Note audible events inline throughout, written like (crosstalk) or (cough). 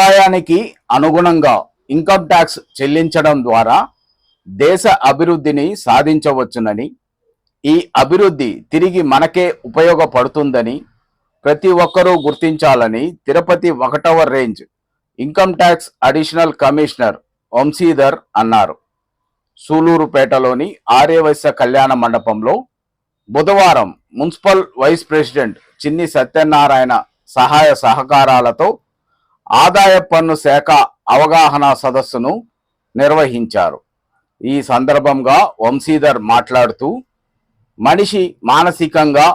ఆదాయానికి అనుగుణంగా income tax చెల్లించడం ద్వారా దేశ అభివృద్ధిని సాధించవచ్చునని ఈ అభివృద్ధి తిరిగి మనకే ఉపయోగపడుతుందని ప్రతి ఒక్కరూ గుర్తించాలని తిరుపతి ఒకటవ range income tax additional commissioner Vamsidhar అన్నారు. సూలూరుపేటలోని ఆర్యవైశ్య కళ్యాణ మండపంలో బుధవారం మున్సిపల్ వైస్ ప్రెసిడెంట్ చిన్ని సత్యనారాయణ సహాయ సహకారాలతో ఆదాయ పన్ను శాఖ అవగాహన సదస్సును నిర్వహించారు. ఈ సందర్భంగా వంశీధర్ మాట్లాడుతూ మనిషి మానసికంగా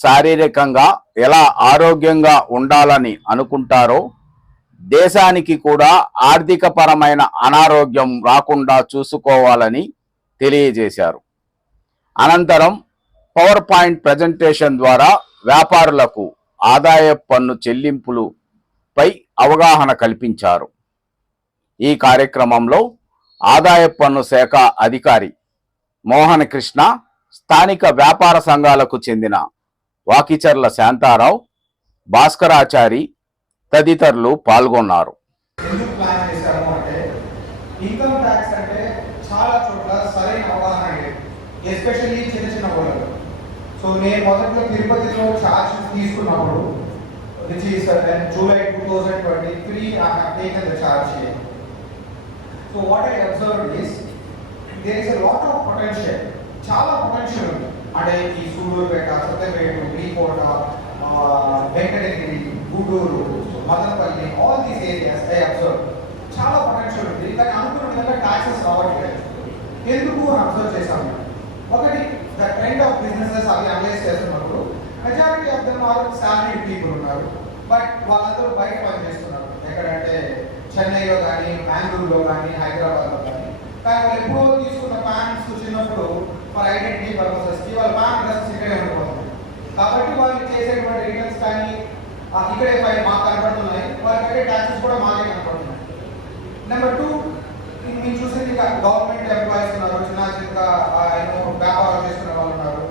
శారీరకంగా ఎలా ఆరోగ్యంగా ఉండాలని అనుకుంటారో దేశానికి కూడా ఆర్థిక పరమైన అనారోగ్యం రాకుండా చూసుకోవాలని తెలియజేశారు. అనంతరం పవర్ పాయింట్ ప్రజెంటేషన్ ద్వారా వ్యాపారులకు ఆదాయ పన్ను చెల్లింపులు పై అవగాహన కల్పించారు. ఈ కార్యక్రమంలో ఆదాయ పన్ను శాఖ అధికారి మోహన కృష్ణ స్థానిక వ్యాపార సంఘాలకు చెందిన వాకిచర్ల శాంతారావు భాస్కరాచారి తదితరులు పాల్గొన్నారు. ఇన్కమ్ ట్యాక్స్ అంటే చాలా చోట్ల సరైన అవగాహన లేదు. ఎస్పెషల్లీ చిన్న చిన్న ఊళ్ళలో సో నేను మొదట్లో తిరుపతిలో ఛార్జ్ తీసుకున్నప్పుడు which is July two thousand twenty three I have taken the charge so what I observe is there is a lot of potential చాలా పొటెన్షియల్ ఉంది. అంటే ఈ Sullurpeta Satyapeta Srikota Venkatagiri Gudur Madanapalle all these areas I observe చాలా potential ఉంది. కానీ అనుకున్న విధంగా taxes రావట్లేదు. ఎందుకు అని అబ్జర్వ్ చేశాము? ఒకటి ద ట్రెండ్ ఆఫ్ బిజినెసెస్ అవి అనలైజ్ చేస్తున్నప్పుడు majority of them are salary people ఉన్నారు. బట్ వాళ్ళందరూ బయట పని చేస్తున్నారు ఎక్కడంటే చెన్నైలో కానీ బెంగళూరులో కానీ హైదరాబాద్లో కానీ. కానీ వాళ్ళు ఎప్పుడో తీసుకున్న ప్యాన్స్ చిన్నప్పుడు ఫర్ ఐడెంటిటీ పర్పసెస్కి వాళ్ళ ప్యాన్ డ్రెస్సెస్ ఇక్కడే ఉండిపోతుంది. కాబట్టి వాళ్ళు చేసేటువంటి రిటర్న్స్ కానీ ఇక్కడే పై మాకు కనపడుతున్నాయి. వాళ్ళకి కట్టే ట్యాక్సెస్ కూడా మాకే కనపడుతున్నాయి. నెంబర్ టూ మీరు చూసేది ఇంకా గవర్నమెంట్ ఎంప్లాయీస్ ఉన్నారు చిన్న చిన్న ఎన్నో వ్యాపారాలు చేసుకునే వాళ్ళు ఉన్నారు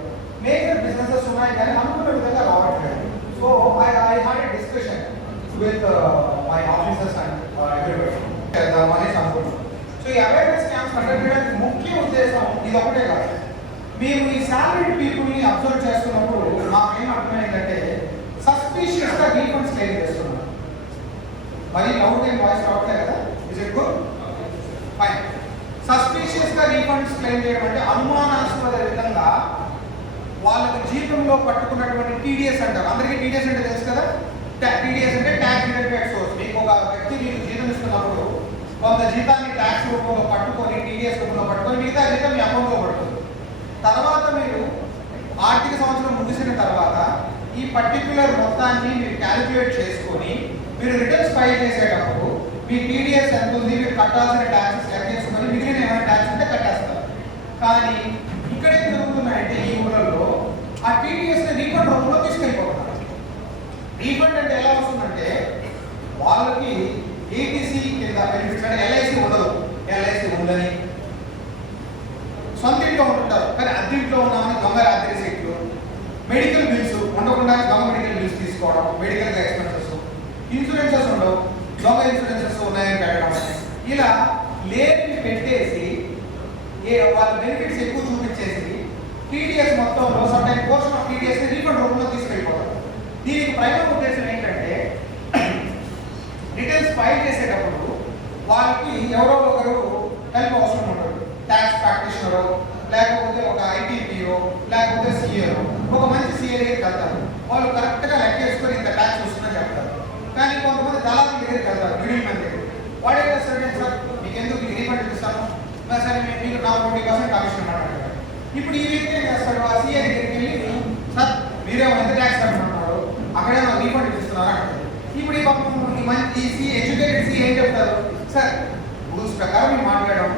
మేజర్ బిజినెసెస్ ఉన్నాయి కానీ అనుకున్న విధంగా రావట్లేదు so I I had a discussion with my officers and everybody చేద్దాం అనేసి అనుకుంటున్నాం సో ఈ అవేర్నెస్ క్యాంప్స్ కండక్ట్ చేయడానికి ముఖ్య ఉద్దేశం ఇది ఒకటే కాదు మేము ఈ శాలరీ పీపుల్ని అబ్జర్వ్ చేస్తున్నప్పుడు నాకేం ఏం అర్థమైందంటే సస్పీషియస్గా రీఫండ్స్ క్లెయిమ్ చేస్తున్నాను మరి లౌడ్ అండ్ వాయిస్ అవుతాయి కదా? ఇస్ ఇట్ గుడ్ ఫైన్ సస్పీషియస్గా రీఫండ్స్ క్లెయిమ్ చేయడం అంటే అనుమానాస్పద విధంగా వాళ్ళకి జీతంలో పట్టుకున్నటువంటి టీడీఎస్ అంటారు. అందరికీ టీడీఎస్ అంటే తెలుసు కదా? టీడీఎస్ అంటే ట్యాక్స్ రిలేటెడ్ సోర్స్ మీకు ఒక వ్యక్తి మీకు జీతం ఇస్తున్నప్పుడు కొంత జీతాన్ని ట్యాక్స్ రూపంలో పట్టుకొని టీడీఎస్ రూపంలో పట్టుకొని మిగతా జీతం మీ అకౌంట్లో పడుతుంది. తర్వాత మీరు ఆర్థిక సంవత్సరం ముగిసిన తర్వాత ఈ పర్టిక్యులర్ మొత్తాన్ని మీరు క్యాలిక్యులేట్ చేసుకొని మీరు రిటర్న్స్ ఫైల్ చేసేటప్పుడు మీ టీడీఎస్ ఎంత ఉంది మీరు కట్టాల్సిన ట్యాక్సెస్ లెక్క చేసుకొని మిగిలిన ఏమైనా ట్యాక్స్ ఉంటే కట్టేస్తారు. కానీ ఇక్కడ ఏం జరుగుతున్నాయంటే ఈ ఊళ్ళల్లో ఆ టీడీఎస్ రీఫండ్ రూపంలో తీసుకెళ్ళిపోతున్నారు రీఫండ్ అంటే ఎలా వస్తుందంటే వాళ్ళకి ఏటీసీ కింద బెనిఫిట్స్ అంటే ఎల్ఐసి ఉండదు ఎల్ఐసి ఉందని సొంత ఇంట్లో ఉంటుంటారు. కానీ అద్దెంట్లో ఉన్నామని దొంగ రాత్రి సీట్లు మెడికల్ బిల్స్ ఉండకుండా దొంగ మెడికల్ బిల్స్ తీసుకోవడం మెడికల్ ఎక్స్పెన్సెస్ ఇన్సూరెన్సెస్ ఉండవు. దొంగ ఇన్సూరెన్సెస్ ఉన్నాయని పెట్టడం. ఇలా లేని పెట్టేసి ఏ వాళ్ళ బెనిఫిట్స్ ఎక్కువ చూపించేసి టీడీఎస్ మొత్తంలో some time portion of TDS refund రూపంలో తీసుకెళ్ళిపోతారు దీనికి ప్రైమ ఉద్దేశం ఏంటంటే (clears throat) రిటర్న్స్ ఫైల్ చేసేటప్పుడు వాళ్ళకి ఎవరో ఒకరు హెల్ప్ అవసరం ఉంటుంది. ట్యాక్స్ ప్రాక్టీషనరో లేకపోతే ఒక ఐటీపీఓ లేకపోతే సిఏఓ ఒక మంచి సిఏ దగ్గరికి వెళ్తారు. వాళ్ళు కరెక్ట్గా లెక్క వేసుకొని ఇంత ట్యాక్స్ వస్తుందని చెప్తారు. కానీ కొంతమంది దళాల దగ్గరికి వెళ్తారు మిడిల్ మ్యాన్ దగ్గర వాడు ఏం చేస్తాడంటే సార్ మీకు ఎందుకు మీకు రీఫండ్ ఇస్తాను సరే మేము మీకు నా ట్వంటీ పర్సెంట్ కమిషన్ మాట్లాడారు ఇప్పుడు ఈ వ్యక్తి ఏం చేస్తాడు? ఆ సీఏ దగ్గరికి వెళ్ళి సార్ మీరేమో ఎంత ట్యాక్స్ కట్టమంటున్నారు? అక్కడేమో రీఫండ్ ఇస్తున్నారా అంటారు ఇప్పుడు ఈ పాపం మంచి సి ఎడ్యుకేటెడ్ సి ఏం చెప్తారు? సార్ రూల్స్ ప్రకారం మేము మాట్లాడడం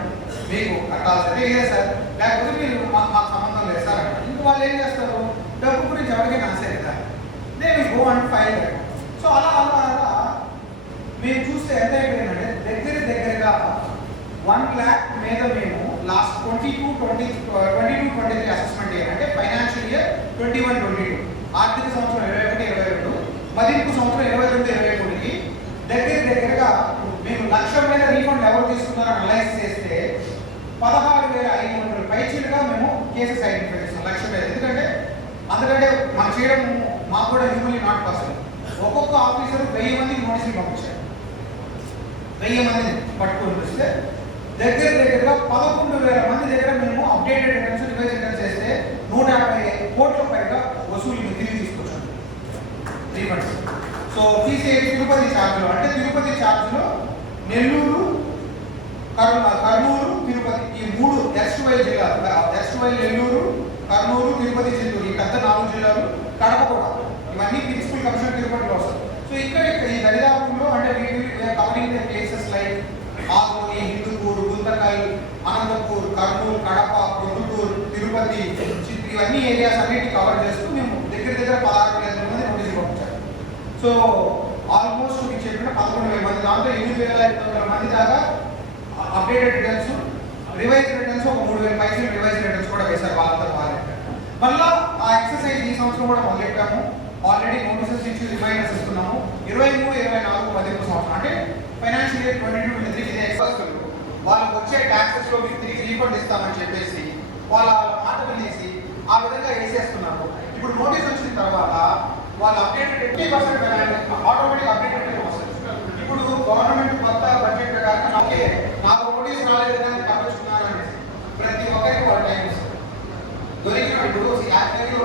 మీకు కట్టాల్సిందే ఇదే సార్ లేకపోతే మీరు మా- మాకు సంబంధం లేదు సార్ అంటారు. ఇంక వాళ్ళు ఏం చేస్తారు? డబ్బు గురించి ఎవరికైనా ఆశ కదా. నేను గో అండ్ ఫైల్ సో అలా అలా అలా మేము చూస్తే ఎంత అయిపోయిందంటే దగ్గర దగ్గరగా వన్ ల్యాక్ మీద మేము last twenty two twenty twenty two twenty three assessment year అంటే financial year twenty one twenty two ఆర్థిక సంవత్సరం ఇరవై ఒకటి ఇరవై రెండు. మదింపు సంవత్సరం ఇరవై రెండు ఇరవై మూడుకి దగ్గర దగ్గర దగ్గరగా మేము లక్ష మీద రీఫండ్ ఎవరు తీసుకున్నారో అనలైజ్ చేస్తే పదహారు వేల ఐదు వందల పైచీలుగా మేము కేసెస్ ఐడెంటిఫై చేస్తాం లక్ష మీద ఎందుకంటే అందుకంటే మనం చేయడం మాకు కూడా హ్యూమన్లీ నాట్ పాసిబుల్ ఒక్కొక్క ఆఫీసర్ వెయ్యి మందికి నోటీసులు పంపించారు. వెయ్యి మందిని పట్టుకొని వస్తే దగ్గర దగ్గరగా పదకొండు వేల మంది దగ్గర మేము అప్డేటెడ్ రిటర్న్స్ రివైజ్ రిటర్న్స్ చేస్తే నూట యాభై కోట్ల పైగా వసూలు తిరిగి తీసుకొచ్చాం. రీఫండ్స్ సో తీసే తిరుపతి ఛార్జ్లో అంటే తిరుపతి ఛార్జ్లో నెల్లూరు కర్నూ కర్నూలు తిరుపతి ఈ మూడు ఎస్ట్ వై జిల్లాలు ఎస్ట్ వై నెల్లూరు కర్నూలు తిరుపతి చిత్తూరు ఈ పెద్ద నాలుగు జిల్లాలు కడప కూడా ఇవన్నీ ప్రిన్సిపల్ కమిషనర్ తిరుపతిలో వస్తాయి సో ఇక్కడ ఈ దరిదాపుల్లో అంటే covering the places like ఆగోని Hindupur Guntakal Anantapur Kurnool Kadapa Proddatur Tirupati ఇవన్నీ ఏరియాస్ అన్నిటి కవర్ చేస్తూ మేము దగ్గర దగ్గర పదహారు వేల మంది నోటీసులు పంపించారు. సో ఆల్మోస్ట్ మీకు చెప్పిన పదకొండు వేల మంది. దాంట్లో ఎనిమిది వేల ఐదు వందల మంది దాకా అప్డేటెడ్ రిటర్న్స్ రివైజ్ రిటర్న్స్ ఒక మూడు వేల పైసలు రివైజ్ రిటర్న్స్ కూడా వేశారు వాళ్ళంతా బాగా మళ్ళీ ఆ ఎక్సర్సైజ్ ఈ సంవత్సరం కూడా మొదలెట్టాము. ఆల్రెడీ నోటీసెస్ ఇచ్చి రిమైండర్స్ ఇస్తున్నాము. ఇరవై మూడు ఇరవై నాలుగు పదిహేను సంవత్సరం అంటే financial year twenty two twenty three ఇదే వాళ్ళకి వచ్చే ట్యాక్సెస్లో మీకు తిరిగి రీఫండ్ ఇస్తామని చెప్పేసి వాళ్ళ మాట వినేసి ఆ విధంగా వేసేస్తున్నారు. ఇప్పుడు నోటీస్ వచ్చిన తర్వాత వాళ్ళు updated eighty percent automatic updated వస్తుంది. ఇప్పుడు గవర్నమెంట్ కొత్త బడ్జెట్ ప్రకారం ఓకే నాకు నోటీస్ రాలేదు కానీ అనేసి ప్రతి ఒక్కరికి వాళ్ళ టైం ఇస్తారు దొరికిన ఇప్పుడు యాక్చువల్లీ